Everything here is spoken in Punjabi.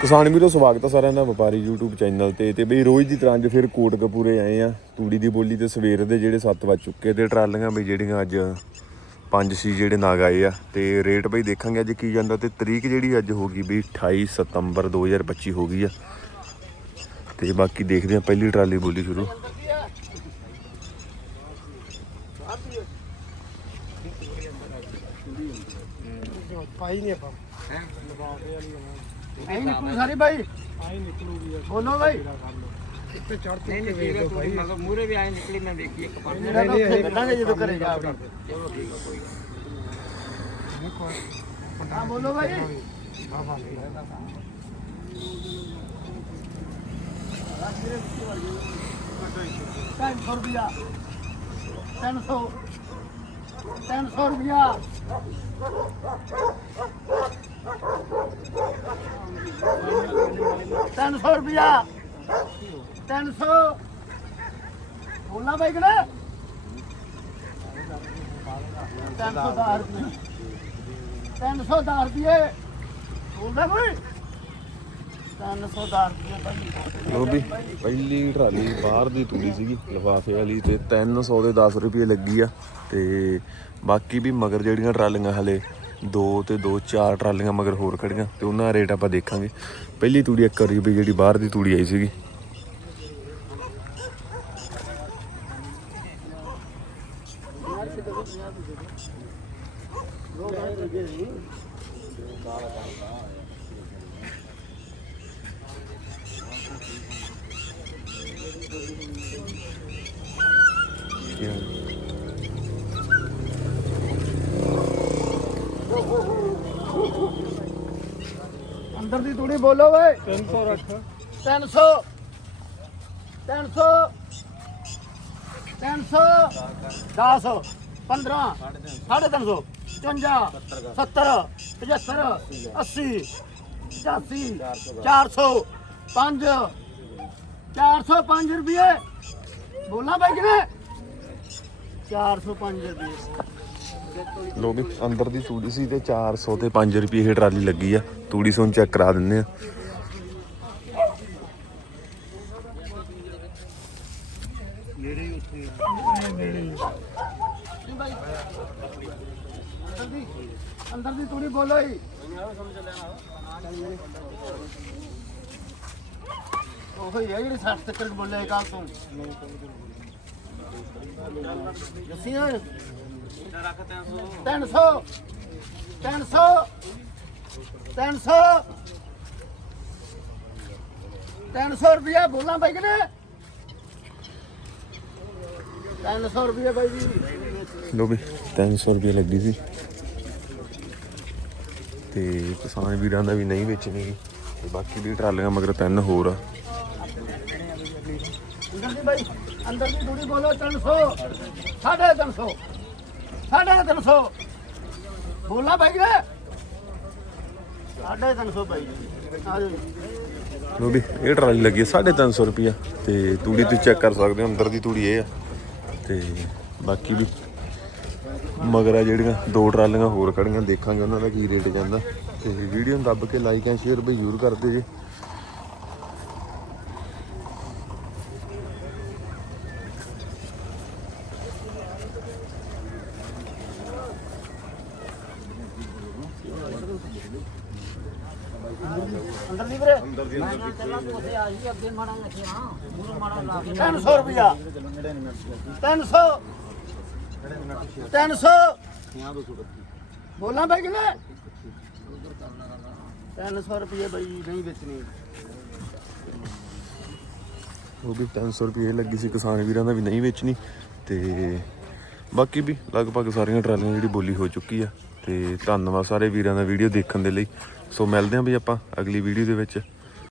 ਕਿਸਾਨ ਵੀਰੋ, ਸਵਾਗਤ ਹੈ ਸਾਰਿਆਂ ਦਾ ਵਪਾਰੀ YouTube ਚੈਨਲ ਤੇ। ਤੇ ਬਈ ਰੋਜ਼ ਦੀ ਤਰ੍ਹਾਂ ਅੱਜ ਫਿਰ ਕੋਟਕਪੂਰੇ ਆਏ ਆ। ਤੂੜੀ ਦੀ ਬੋਲੀ ਤੇ ਸਵੇਰ ਦੇ ਜਿਹੜੇ 7 ਵਜ ਚੁੱਕੇ ਤੇ ਟਰਾਲੀਆਂ ਬਈ ਜਿਹੜੀਆਂ ਅੱਜ ਪੰਜ ਸੀ ਜਿਹੜੇ ਨਾਗ ਆਏ ਆ। ਤੇ ਰੇਟ ਬਈ ਦੇਖਾਂਗੇ ਅੱਜ ਕੀ ਜਾਂਦਾ ਤੇ ਤਰੀਕ ਜਿਹੜੀ ਅੱਜ ਹੋ ਗਈ ਬਈ 28 ਸਤੰਬਰ 2025 ਹੋ ਗਈ ਆ। ਤੇ ਬਾਕੀ ਦੇਖਦੇ ਆ ਪਹਿਲੀ ਟਰਾਲੀ ਬੋਲੀ ਸ਼ੁਰੂ। ਪਾਈ ਨਹੀਂ ਆਪਾਂ। ਨਹੀਂ ਨਿਕਲੂ ਸਾਰੀ ਬਾਈ। ਆਈ ਨਿਕਲੂਗੀ ਬੋਲੋ ਬਾਈ। ਇੱਥੇ ਚੜ ਨਹੀਂ ਠੀਕ ਹੈ ਕੋਈ ਮਤਲਬ ਮੂਰੇ ਵੀ ਆਏ ਨਿਕਲੀ ਮੈਂ ਵੇਖੀ ਇੱਕ ਪਾਸੇ। ਜਿਹੜਾ ਤਾਂ ਉੱਥੇ ਕੱਢਾਂਗੇ ਜਦੋਂ ਘਰੇ ਜਾ ਕੇ। ਚਲੋ ਠੀਕ ਹੈ ਕੋਈ ਨੀ। ਹਾਂ ਬੋਲੋ ਬਾਈ। ਤਿੰਨ ਸੌ ਰੁਪਿਆ ਤਿੰਨ ਸੌ ਤਿੰਨ ਸੌ। ਰੁਪਿਆ ਤਿੰਨ ਸੌ ਰੁਪਿਆ ਤਿੰਨ ਸੌ ਬੋਲਣਾ ਬਾਈ ਕਿਹੜਾ? ਤਿੰਨ ਸੌ ਦਸ ਰੁਪਏ। ਤਿੰਨ ਸੌ ਦਸ ਰੁਪਏ। ਬੋਲਦਾ ਕੋਈ? ਤਿੰਨ ਸੌ ਦਸ ਰੁਪਏ ਬਾਈ। ਲੋ ਵੀ, ਪਹਿਲੀ ਟਰਾਲੀ ਬਾਹਰ ਦੀ ਤੁਲੀ ਸੀਗੀ, ਲਫਾਫੇ ਵਾਲੀ ਤੇ 300 ਦੇ 10 ਰੁਪਏ ਲੱਗੀ ਆ ਤੇ ਬਾਕੀ ਵੀ ਮਗਰ ਜਿਹੜੀਆਂ ਟਰਾਲੀਆਂ ਹਲੇ ਦੋ ਤੇ ਦੋ, ਚਾਰ ਟਰਾਲੀਆਂ ਮਗਰ ਹੋਰ ਖੜੀਆਂ ਤੇ ਉਹਨਾਂ ਦਾ ਰੇਟ ਆਪਾਂ ਦੇਖਾਂਗੇ। ਪਹਿਲੀ ਤੂੜੀ ਇੱਕ ਰੁਪਏ ਜਿਹੜੀ ਬਾਹਰ ਦੀ ਤੂੜੀ ਆਈ ਸੀਗੀ। ਅੰਦਰ ਦੀ ਤੂੜੀ ਬੋਲੋ ਵੇ 300 ਰੱਖ। 300 300 300 10 15 350 55 70 75 80 85 400 5 405 ਰੁਪਏ। ਬੋਲਣਾ ਬਾਈ ਕਿਨੇ 405 ਰੁਪਏ। ਲੋ ਵੀ ਅੰਦਰ ਦੀ ਤੂੜੀ ਸੀ ਤੇ 400 ਤੇ 5 ਰੁਪਏ ਇਹ ਟਰਾਲੀ ਲੱਗੀ ਆ। ਤੂੜੀ ਸੋਨ ਚੈੱਕ ਕਰਾ ਦਿੰਦੇ ਆ। ਅੰਦਰ ਦੀ ਅੰਦਰ ਦੀ ਤੂੜੀ ਬੋਲੋ ਹੀ ਉਹ ਹੀ ਹੈ ਜਿਹੜੀ 60 ਤੱਕ ਬੋਲੇ ਕੱਲ ਤੋਂ। ਦੱਸੀ ਨਾ 300 300 300 300 ਰੁਪਿਆ ਬੋਲਾਂ ਬਾਈ ਕਨੇ 300 ਰੁਪਿਆ ਬਾਈ ਜੀ। ਲੋ ਵੀ 300 ਰੁਪਿਆ ਲੱਗੀ ਸੀ। ਤੇ ਕਿਸਾਨ ਵੀਰਾਂ ਦਾ ਵੀ ਨਹੀਂ ਵੇਚਣੀ ਤੇ ਬਾਕੀ ਵੀ ਟਰਾਲੀਆਂ ਮਗਰ ਤਿੰਨ ਹੋਰ ਆ। ਅੰਦਰ ਦੀ ਬਾਈ ਅੰਦਰ ਦੀ ਦੂਰੀ ਬੋਲੋ 300 350 350 ਬੋਲਾ ਬਾਈ ਜੀ 350 ਬਾਈ ਜੀ। ਆ ਜਾਓ ਲੋ ਵੀ, ਇਹ ਟਰਾਲੀ ਲੱਗੀ ਹੈ 350 ਰੁਪਿਆ ਤੇ ਤੂੜੀ ਤੁਸੀਂ ਚੈੱਕ ਕਰ ਸਕਦੇ ਹੋ, ਅੰਦਰ ਦੀ ਤੂੜੀ ਇਹ ਆ। ਤੇ ਬਾਕੀ ਵੀ ਮਗਰਾ ਜਿਹੜੀਆਂ ਦੋ ਟਰਾਲੀਆਂ ਹੋਰ ਖੜੀਆਂ, ਦੇਖਾਂਗੇ ਉਹਨਾਂ ਦਾ ਕੀ ਰੇਟ ਜਾਂਦਾ। ਤੇ ਵੀਡੀਓ ਨੂੰ ਦੱਬ ਕੇ ਲਾਈਕ ਐਂਡ ਸ਼ੇਅਰ ਵੀ ਜ਼ਰੂਰ ਕਰਦੇ ਜੀ। ਅੰਦਰ ਦੀ ਵੀਰੇ 300 ਰੁਪਇਆ। 300 300 ਬੋਲਾਂ ਬਾਈ ਕਿਨੇ 300 ਰੁਪਏ ਬਾਈ ਨਹੀਂ ਵੇਚਣੀ। ਉਹ ਵੀ 300 ਰੁਪਏ ਲੱਗੀ ਸੀ ਕਿਸਾਨ ਵੀਰਾਂ ਦਾ ਵੀ ਨਹੀਂ ਵੇਚਣੀ ਤੇ ਬਾਕੀ ਵੀ ਲਗਭਗ ਸਾਰੀਆਂ ਟਰਾਲੀਆਂ ਜਿਹੜੀ ਬੋਲੀ ਹੋ ਚੁੱਕੀ ਆ। ਤੇ ਧੰਨਵਾਦ ਸਾਰੇ ਵੀਰਾਂ ਦਾ ਵੀਡੀਓ ਦੇਖਣ ਦੇ ਲਈ। ਸੋ ਮਿਲਦੇ ਆਂ ਵੀ ਆਪਾਂ ਅਗਲੀ ਵੀਡੀਓ ਦੇ ਵਿੱਚ।